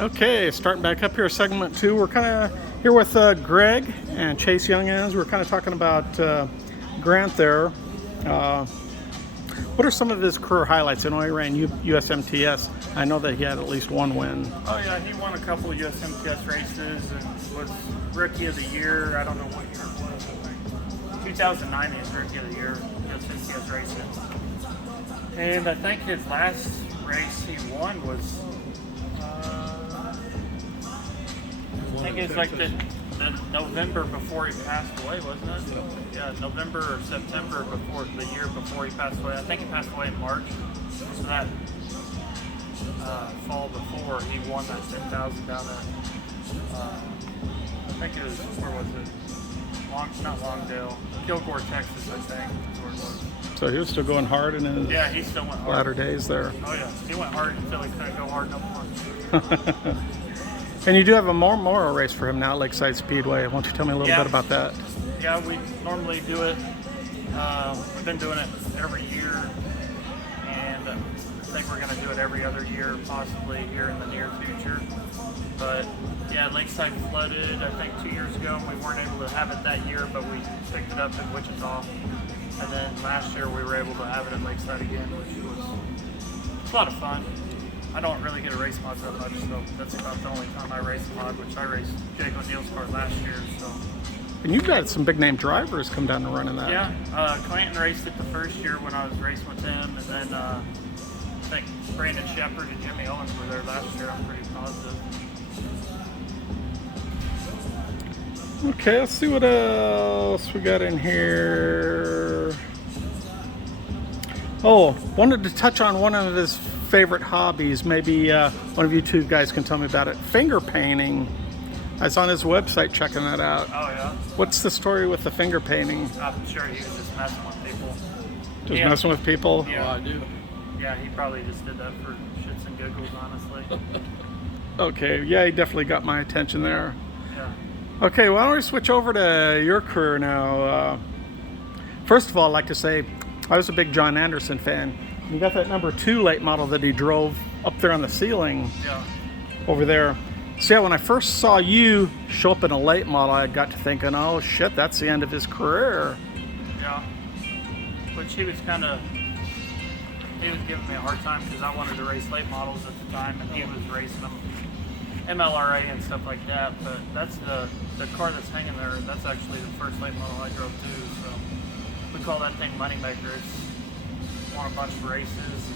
Okay, starting back up here, segment 2. We're kind of here with Greg and Chase Junghans. We're kind of talking about Grant there. What are some of his career highlights? I know he ran USMTS. I know that he had at least one win. Oh yeah, he won a couple of USMTS races and was Rookie of the Year. I don't know what year it was. I think 2009 he was Rookie of the Year, USMTS racing. And I think his last race he won was, I think it was like the November before he passed away, wasn't it? Yeah, November or September before the year before he passed away. I think he passed away in March. So that fall before he won that 10,000 down at I think it was, where was it? Not Longdale, Kilgore, Texas, I think is where it was. So he was still going hard in his he still went hard. latter days there. Oh yeah, he went hard until he couldn't go hard no more. And you do have a memorial race for him now at Lakeside Speedway. Why don't you tell me a little bit about that? Yeah, we normally do it. We've been doing it every year, and I think we're going to do it every other year, possibly here in the near future. But yeah, Lakeside flooded, I think 2 years ago, and we weren't able to have it that year, but we picked it up in Wichita. And then last year we were able to have it at Lakeside again, which was a lot of fun. I don't really get a race mod that much, so that's about the only time I race a mod, which I raced Jake O'Neill's car last year. So. And you've got some big name drivers come down and run in that. Yeah, Clanton raced it the first year when I was racing with him, and then I think Brandon Shepard and Jimmy Owens were there last year. I'm pretty positive. Okay, let's see what else we got in here. Oh, wanted to touch on one of his favorite hobbies. Maybe one of you two guys can tell me about it. Finger painting. I was on his website checking that out. Oh yeah. What's the story with the finger painting? I'm sure he was just messing with people. Just messing with people? Yeah. Oh, I do. Yeah, he probably just did that for shits and giggles, honestly. Okay, yeah, he definitely got my attention there. Yeah. Okay, why don't we switch over to your career now? First of all, I'd like to say I was a big John Anderson fan. You got that number 2 late model that he drove up there on the ceiling over there. So yeah, when I first saw you show up in a late model, I got to thinking, oh shit, that's the end of his career. Yeah. Which he was giving me a hard time because I wanted to race late models at the time, and he was racing them MLRA and stuff like that. But that's the car that's hanging there. That's actually the first late model I drove too. So we call that thing Moneymaker. It's won a bunch of races.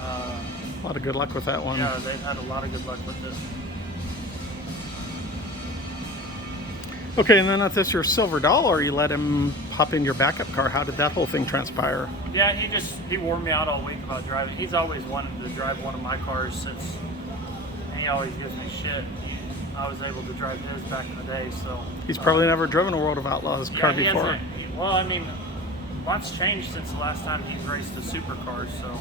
A lot of good luck with that one. Yeah, they've had a lot of good luck with it. Okay, and then at this your Silver Dollar, you let him hop in your backup car. How did that whole thing transpire? Yeah, he wore me out all week about driving. He's always wanted to drive one of my cars since, and he always gives me shit. I was able to drive his back in the day, so. He's probably never driven a World of Outlaws car before. Well, I mean, lots changed since the last time he's raced a supercar, so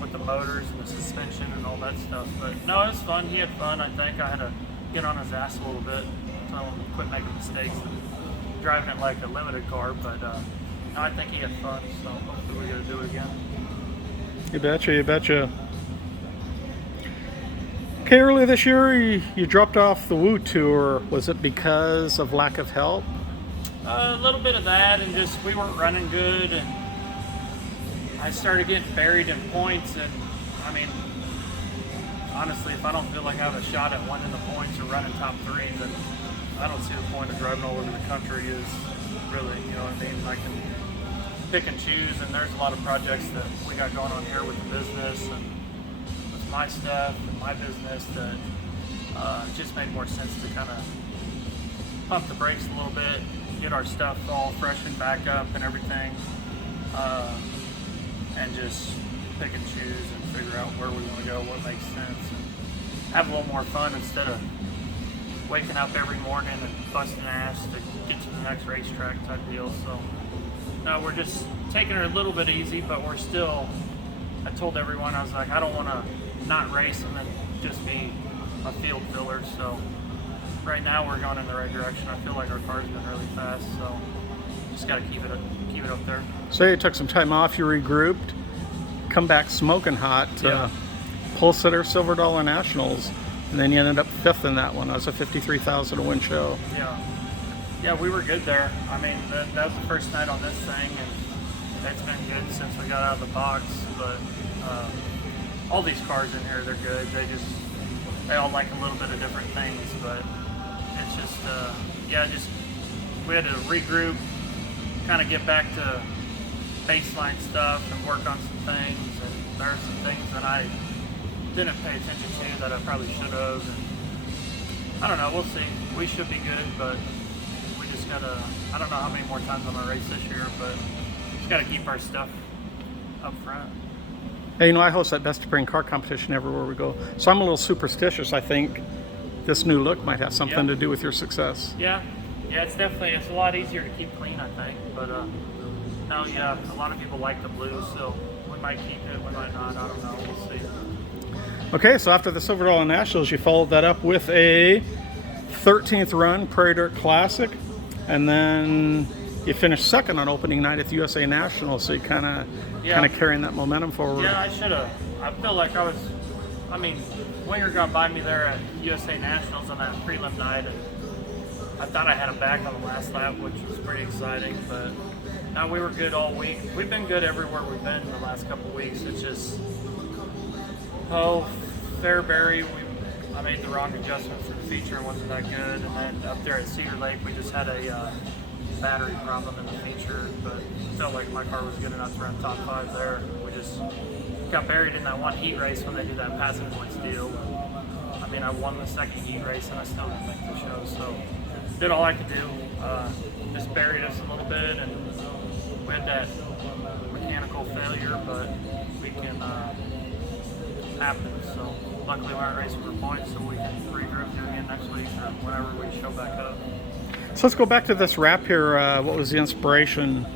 with the motors and the suspension and all that stuff. But no, it was fun. He had fun. I think I had to get on his ass a little bit, tell him to quit making mistakes and driving it like a limited car. But no, I think he had fun, so hopefully we're going to do it again. You betcha, you betcha. Okay, earlier this year you dropped off the Woo Tour. Was it because of lack of help? A little bit of that, and just we weren't running good, and I started getting buried in points. And I mean, honestly, if I don't feel like I have a shot at winning the points or running top 3, then I don't see the point of driving all over the country. Is really, you know what I mean? I can pick and choose, and there's a lot of projects that we got going on here with the business and with my stuff and my business that it just made more sense to kind of pump the brakes a little bit, get our stuff all freshened back up and everything, and just pick and choose and figure out where we want to go, what makes sense, and have a little more fun instead of waking up every morning and busting ass to get to the next racetrack type deal. So no, we're just taking it a little bit easy, but we're still, I told everyone, I was like, I don't want to not race and then just be a field filler. So right now we're going in the right direction. I feel like our car's been really fast, so just got to keep it up there. So you took some time off, you regrouped, come back smoking hot. Yeah. pole sitter Silver Dollar Nationals, and then you ended up 5th in that one. That was a 53,000 to win show. Yeah, we were good there. I mean, that was the first night on this thing, and it's been good since we got out of the box. But all these cars in here, they're good. They all like a little bit of different things, but it's just, we had to regroup, kind of get back to baseline stuff and work on some things. And there are some things that I didn't pay attention to that I probably should have. And I don't know, we'll see. We should be good, but we just gotta, I don't know how many more times I'm gonna race this year, but just gotta keep our stuff up front. Hey, I host that Best Spring Car competition everywhere we go. So I'm a little superstitious. I think this new look might have something to do with your success. Yeah, it's a lot easier to keep clean, I think. But no, yeah, a lot of people like the blue, so we might keep it, we might not. I don't know. We'll see. Okay, so after the Silver Dollar Nationals, you followed that up with a 13th run Prairie Dirt Classic, and then you finished second on opening night at the USA Nationals. So you kind of carrying that momentum forward. Yeah, I should have. I feel like Winger got by me there at USA Nationals on that prelim night, and I thought I had him back on the last lap, which was pretty exciting. But no, we were good all week. We've been good everywhere we've been in the last couple of weeks. It's just, Fairbury, I made the wrong adjustment for the feature and wasn't that good. And then up there at Cedar Lake, we just had a battery problem in the feature, but felt like my car was good enough to run top 5 there. We just got buried in that one heat race when they do that passing points deal. I mean, I won the second heat race and I still didn't make the show, so did all I could do. Just buried us a little bit, and we had that mechanical failure, but we can happen. So luckily we aren't racing for points, so we can regroup do it again next week or whenever we show back up. So let's go back to this wrap here. What was the inspiration?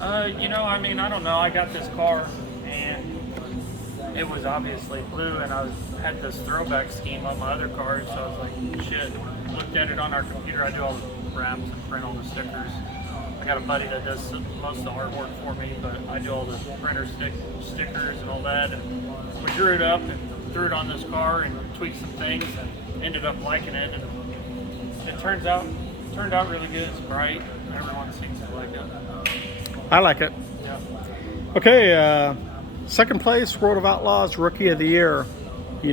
I don't know. I got this car and it was obviously blue, and I had this throwback scheme on my other cars, so I was like, shit. Looked at it on our computer. I do all the wraps and print all the stickers. I got a buddy that does most of the artwork for me, but I do all the printer stickers and all that. And we drew it up and threw it on this car and tweaked some things and ended up liking it. And it turned out really good. It's bright. Everyone seems to like it. I like it. Yeah. Okay, second place, World of Outlaws Rookie of the Year. We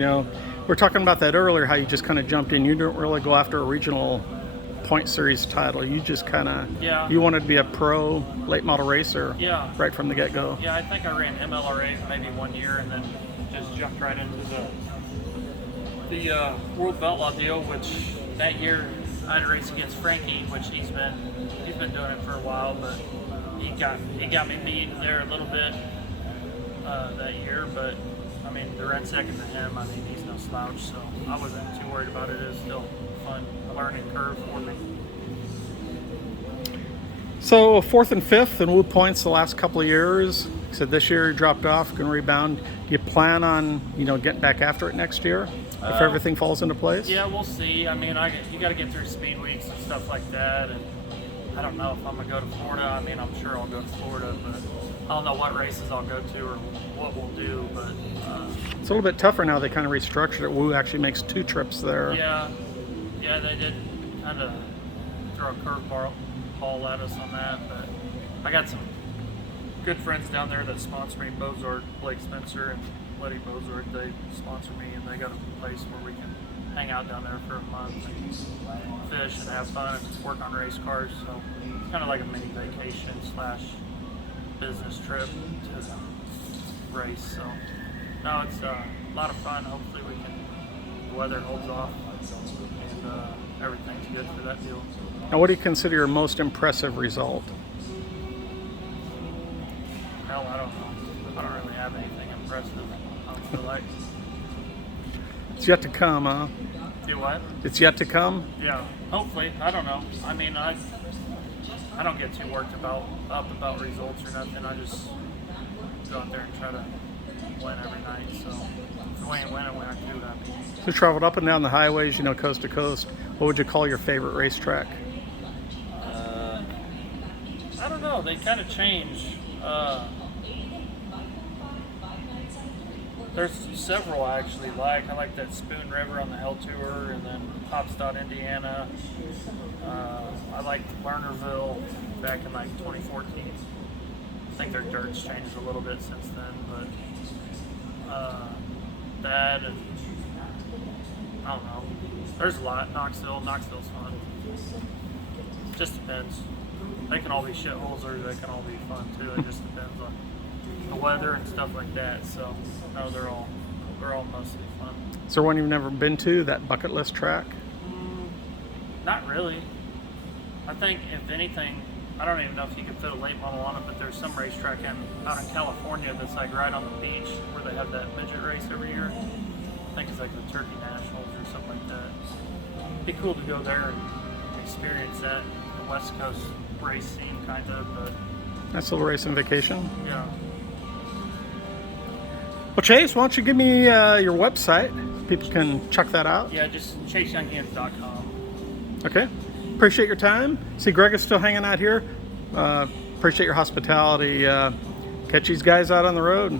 were talking about that earlier, how you just kind of jumped in. You didn't really go after a regional point series title. You just kind of, you wanted to be a pro late model racer right from the get-go. Yeah, I think I ran MLRA maybe 1 year and then just jumped right into the World of Outlaw deal, which that year I had to race against Frankie, which he's been doing it for a while, but he got me beat there a little bit that year, but I mean, to run second to him, I mean, he's no slouch, so I wasn't too worried about it. It was still a fun learning curve for me. So 4th and 5th in Wood Points the last couple of years. You said this year you dropped off, going to rebound. Do you plan on, getting back after it next year if everything falls into place? Yeah, we'll see. I mean, you got to get through speed weeks and stuff like that, and I don't know if I'm going to go to Florida. I mean, I'm sure I'll go to Florida, but I don't know what races I'll go to or what we'll do, but it's a little bit tougher now. They kind of restructured it. Woo actually makes 2 trips there. Yeah, they did kind of throw a curveball at us on that, but I got some good friends down there that sponsor me, Bozard, Blake Spencer and Letty Bozard. They sponsor me, and they got a place where we can hang out down there for a month and fish and have fun and work on race cars. So it's kind of like a mini vacation / business trip to race. So no, it's a lot of fun. Hopefully the weather holds off and everything's good for that deal. Now, what do you consider your most impressive result? Hell, I don't know. I don't really have anything impressive. I don't feel like. It's yet to come, huh? Do what? It's yet to come? Yeah, hopefully. I don't know. I mean, I don't get too worked up about results or nothing. I just go out there and try to win every night. So if we ain't winning, we're not too happy. So you traveled up and down the highways, coast to coast. What would you call your favorite racetrack? I don't know. They kind of change. There's several I actually like. I like that Spoon River on the Hell Tour, and then Hopstad, Indiana. I liked Lernerville back in like 2014. I think their dirt's changed a little bit since then, but that and I don't know. There's a lot. Knoxville's fun. Just depends. They can all be shitholes or they can all be fun too. It just depends on the weather and stuff like that. So no, they're all mostly fun. Is there one you've never been to, that bucket list track? Not really. I think if anything, I don't even know if you could fit a late model on it, but there's some racetrack out in California that's like right on the beach where they have that midget race every year. I think it's like the Turkey Nationals or something like that. It'd be cool to go there and experience that, the West Coast race scene kind of, but Nice little racing vacation. yeah. Well, Chase, why don't you give me your website? People can check that out. Yeah, just chasejunghans.com. Okay. Appreciate your time. See, Greg is still hanging out here. Appreciate your hospitality. Catch these guys out on the road.